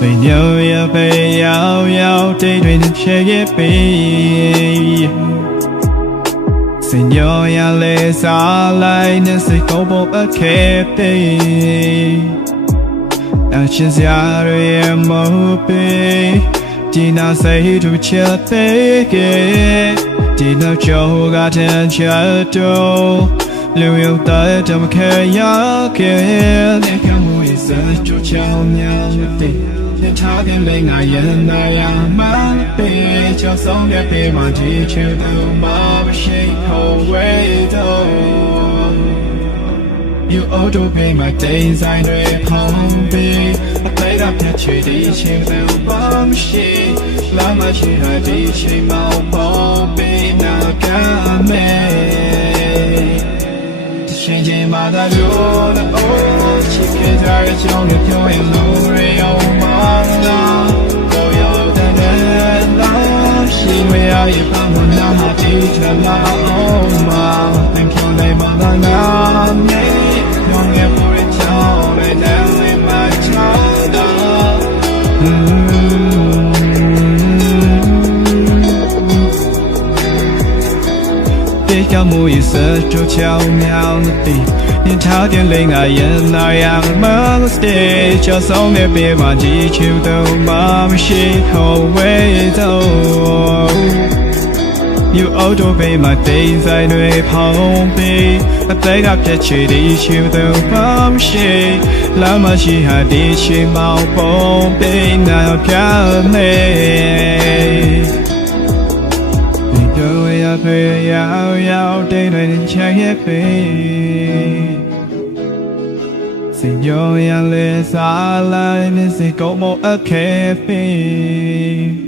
စိတ်ညောရပေရောက်ရောက်တိတ်တွေနဲ့ဖြဲခဲ့ပေစိတ်ညောရလဲစားလိုက်နဲ့စိတ်ကောင်းပေါ်အခဲပေအချင်းစရာတွေမဟုတ်ပေဒီနာစိတ်သူချက်သေးခဲ့ဒီနောက်ကျော်ကတန်ချက်တော့လူ ရုပ်တဲ့တမခဲရခဲ့တဲ့ကမှုရစချူချောင်းများတဲ့ပြထားတဲ့လိန်ငါရဲ့နာရမပေချောဆုံးတဲ့ပေမှာဒီချေသူမမရှိခေါ်ဝဲတော့ You auto pay my days I know home be I played up your chitty chim and bomb she La ma chi ha di chi mau bom be na ga me Shin jin ma da lu na o chi ke ja ge chong ni pyo yin lu re yo ma na we ya yi pa mo na ma di cha la o ma Thank you nei ma da na me 永远不会叫被难为埋藏的。别要木一色就巧妙的地，你差点令爱人那样猛 stay，就送别别忘记秋都 အောက်တိုဘေးမှာတိမ်ဆိုင်တွေဖောင်းပေးအသက်ကပြည့်ချေဒီရှိသူမှမရှိလာမရှိဟာဒီရှိမောင်ပုံပေးနာပြမေဒီတော့ရဖေးရောက်ရောက်တိမ်တွေချင်ရဲ့ဖေး Señor, ya les habla en ese como a jefe.